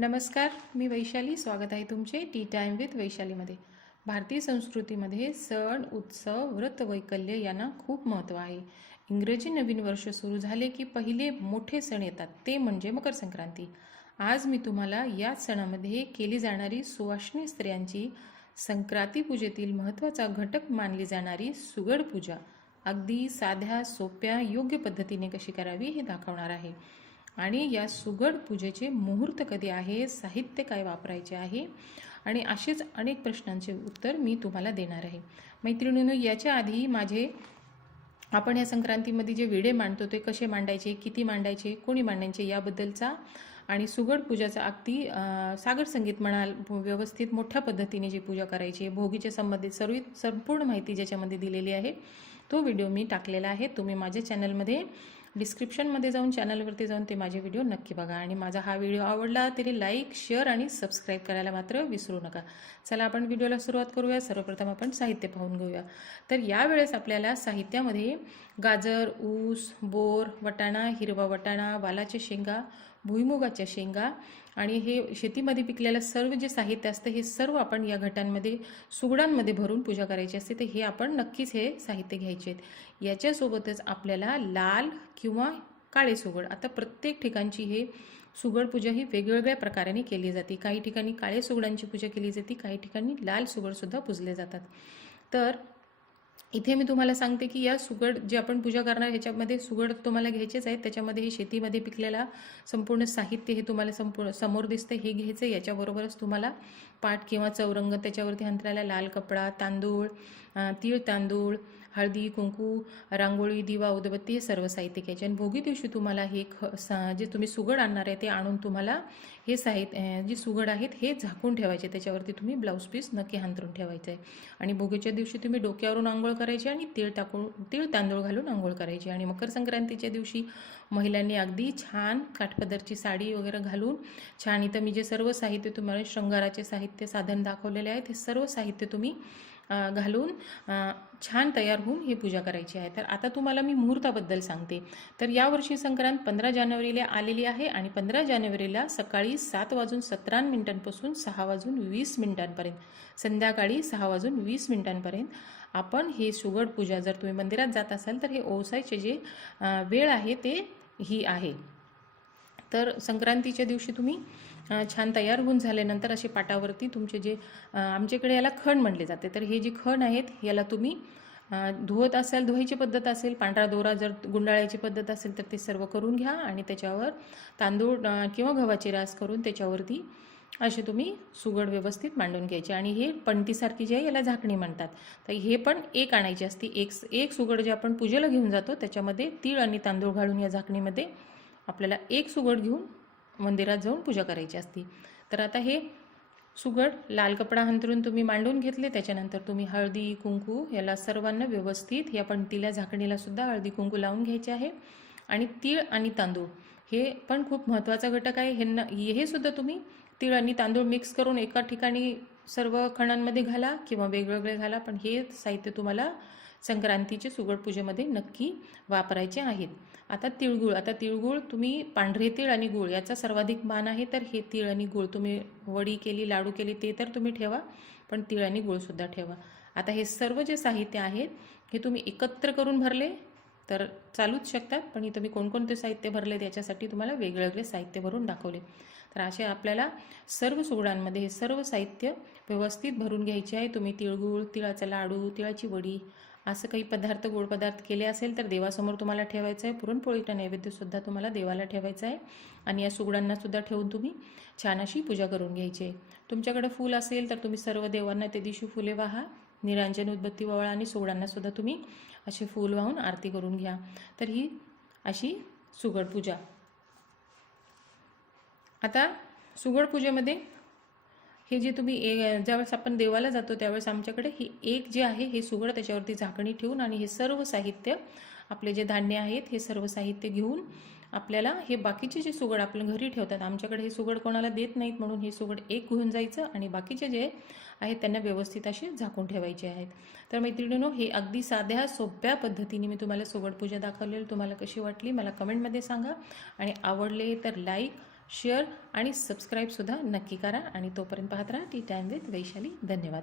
नमस्कार मी वैशाली. स्वागत आहे तुमचे टी टाईम विथ वैशालीमध्ये. भारतीय संस्कृतीमध्ये सण उत्सव व्रत वैकल्य यांना खूप महत्त्व आहे. इंग्रजी नवीन वर्ष सुरू झाले की पहिले मोठे सण येतात ते म्हणजे मकर संक्रांती. आज मी तुम्हाला याच सणामध्ये केली जाणारी सुवासिनी स्त्रियांची संक्रांती पूजेतील महत्त्वाचा घटक मानली जाणारी सुगड पूजा. अगदी साध्या सोप्या योग्य पद्धतीने कशी करावी हे दाखवणार आहे. आणि या सुगड पूजेचे मुहूर्त कधी आहे साहित्य काय वापरायचे आहे? आणि असेच अनेक प्रश्नांचे उत्तर मी तुम्हाला देणार आहे. मैत्रिणींनो याच्या आधी माझे आपण या संक्रांतीमध्ये जे विडे मांडतो ते कसे मांडायचे किती मांडायचे कोणी मांडायचे याबद्दलचा आणि सुगड पूजाचा अगदी सागर संगीत म्हणाल व्यवस्थित मोठ्या पद्धतीने जी पूजा करायची आहे भोगीच्या संबंधित सर्व संपूर्ण माहिती ज्याच्यामध्ये दिलेली आहे तो व्हिडिओ मी टाकलेला आहे. तुम्ही माझ्या चॅनलमध्ये डिस्क्रिप्शनमध्ये जाऊन चॅनलवरती जाऊन ते माझे व्हिडिओ नक्की बघा. आणि माझा हा व्हिडिओ आवडला तरी लाईक शेअर आणि सबस्क्राईब करायला मात्र विसरू नका. चला आपण व्हिडिओला सुरुवात करूया. सर्वप्रथम आपण साहित्य पाहून घेऊया. तर यावेळेस आपल्याला साहित्यामध्ये गाजर ऊस बोर वटाणा हिरवा वटाणा वालाच्या शेंगा भुईमुगाच्या शेंगा आणि हे शेतीमध्ये पिकलेलं सर्व जे साहित्य असतं हे सर्व आपण या घटांमध्ये सुगडांमध्ये भरून पूजा करायची असते. तर हे आपण नक्कीच हे साहित्य घ्यायचे आहेत. याच्यासोबतच आपल्याला लाल किंवा काळे सुगड आता प्रत्येक ठिकाणची हे सुगड पूजा ही वेगवेगळ्या प्रकाराने केली जाते. काही ठिकाणी काळे सुगडांची पूजा केली जाते काही ठिकाणी लाल सुगडसुद्धा पूजले जातात. तर इथे मी तुम्हाला सांगते की या सुगड जे आपण पूजा करणार ह्याच्यामध्ये सुगड तुम्हाला घ्यायचेच आहेत. त्याच्यामध्ये हे शेतीमध्ये पिकलेला संपूर्ण साहित्य हे तुम्हाला संपूर्ण समोर दिसतं हे घ्यायचं याच्याबरोबरच तुम्हाला पाट किंवा चौरंग त्याच्यावरती अंतराला लाल कपडा तांदूळ तीळ तांदूळ हळदी कुंकू रांगोळी दिवा उदबत्ती हे सर्व साहित्य घ्यायचे आणि भोगी दिवशी तुम्हाला हे ख सा जे तुम्ही सुगड आणणार आहे ते आणून तुम्हाला हे साहित्य जे सुगड आहेत हे झाकून ठेवायचे. त्याच्यावरती तुम्ही ब्लाऊज पीस नक्की हांतरून ठेवायचं. आहे आणि भोगीच्या दिवशी तुम्ही डोक्यावरून आंघोळ करायची आणि तीळ टाकून तीळ तांदूळ घालून आंघोळ करायची. आणि मकर संक्रांतीच्या दिवशी महिलांनी अगदी छान काठपदरची साडी वगैरे घालून छान इथं मी जे सर्व साहित्य तुम्हाला शृंगाराचे साहित्य साधन दाखवलेले आहेत हे सर्व साहित्य तुम्ही घालून छान तयार होऊन ही पूजा करायची आहे. तर आता तुम्हाला मी मुहूर्ताबद्दल सांगते. तर यावर्षी संक्रांत पंधरा जानेवारीला आलेली आहे आणि पंधरा जानेवारीला सकाळी सात वाजून सतरा मिनिटांपासून सहा वाजून वीस मिनिटांपर्यंत संध्याकाळी सहा वाजून वीस मिनिटांपर्यंत आपण हे सुगड पूजा जर तुम्ही मंदिरात जात असाल तर हे ओसायचे जे वेळ आहे ते ही आहे. तर संक्रांतीच्या दिवशी तुम्ही छान तयार होऊन झाल्यानंतर असे पाटावरती तुमचे जे आमच्याकडे याला खण म्हणले जाते. तर हे जे खण आहेत याला तुम्ही धुवत असाल धुवायची पद्धत असेल पांढरा दोरा जर गुंडाळायची पद्धत असेल तर ते सर्व करून घ्या आणि त्याच्यावर तांदूळ किंवा गव्हाची रास करून त्याच्यावरती असे तुम्ही सुगड व्यवस्थित मांडून घ्यायचे. आणि हे पणतीसारखी जी आहे याला झाकणी म्हणतात तर हे पण एक आणायची असते. एक एक सुगड जे आपण पूजेला घेऊन जातो त्याच्यामध्ये तीळ आणि तांदूळ घालून या झाकणीमध्ये आपल्याला एक सुगड घेऊन मंदिरात जाऊन पूजा करायची असते. तर आता हे सुगड लाल कपडा हंतरून तुम्ही मांडून घेतले त्याच्यानंतर तुम्ही हळदी कुंकू याला सर्वांना व्यवस्थित या पणतीला झाकणीला सुद्धा हळदी कुंकू लावून घ्यायचे आहे. आणि तीळ आणि तांदूळ हे पण खूप महत्त्वाचा घटक आहे. हे न हे सुद्धा तुम्ही तीळ आणि तांदूळ मिक्स करून एका ठिकाणी सर्व खणांमध्ये घाला किंवा वेगवेगळे घाला पण हे साहित्य तुम्हाला संक्रांतीचे सुगड पूजेमध्ये नक्की वापरायचे आहेत. आता तिळगुळ आता तिळगुळ तुम्ही पांढरे तीळ आणि गुळ याचा सर्वाधिक मान आहे तर हे तीळ आणि गुळ तुम्ही वडी केली लाडू केली ते तर तुम्ही ठेवा पण तीळ आणि गुळसुद्धा ठेवा. आता हे सर्व जे साहित्य आहेत हे तुम्ही एकत्र करून भरले तर चालूच शकतात पण हे तुम्ही कोणकोणते साहित्य भरले त्याच्यासाठी तुम्हाला वेगवेगळे साहित्य भरून दाखवले. तर असे आपल्याला सर्व सुगडांमध्ये हे सर्व साहित्य व्यवस्थित भरून घ्यायचे आहे. तुम्ही तिळगुळ तिळाचा लाडू तिळाची वडी असं काही पदार्थ गोड पदार्थ केले असेल तर देवासमोर तुम्हाला ठेवायचं आहे. पुरणपोळीचा नैवेद्यसुद्धा तुम्हाला देवाला ठेवायचं आहे. आणि या सुगडांनासुद्धा ठेवून तुम्ही छान अशी पूजा करून घ्यायची आहे. तुमच्याकडे फूल असेल तर तुम्ही सर्व देवांना त्या दिवशी फुले वाहा. निरांजन उदबत्ती वळा आणि सुगडांनासुद्धा तुम्ही असे फूल वाहून आरती करून घ्या. तर ही अशी सुगड पूजा. आता सुगड पूजेमध्ये हे जे तुम्ही ए ज्यावेळेस आपण देवाला जातो त्यावेळेस आमच्याकडे हे एक जे आहे हे सुगड त्याच्यावरती झाकणी ठेवून आणि हे सर्व साहित्य आपले जे धान्य आहेत हे सर्व साहित्य घेऊन आपल्याला हे बाकीचे जे सुगड आपल्या घरी ठेवतात आमच्याकडे हे सुगड कोणाला देत नाहीत म्हणून हे सुगड एक घेऊन जायचं आणि बाकीचे जे आहेत त्यांना व्यवस्थित असे झाकून ठेवायचे आहेत. तर मैत्रिणीनो हे अगदी साध्या सोप्या पद्धतीने मी तुम्हाला सुगड पूजा दाखवलेली तुम्हाला कशी वाटली मला कमेंटमध्ये सांगा. आणि आवडले तर लाईक शेअर आणि सबस्क्राईबसुद्धा नक्की करा आणि तोपर्यंत पाहत राहा टी टाईम विथ वैशाली. धन्यवाद.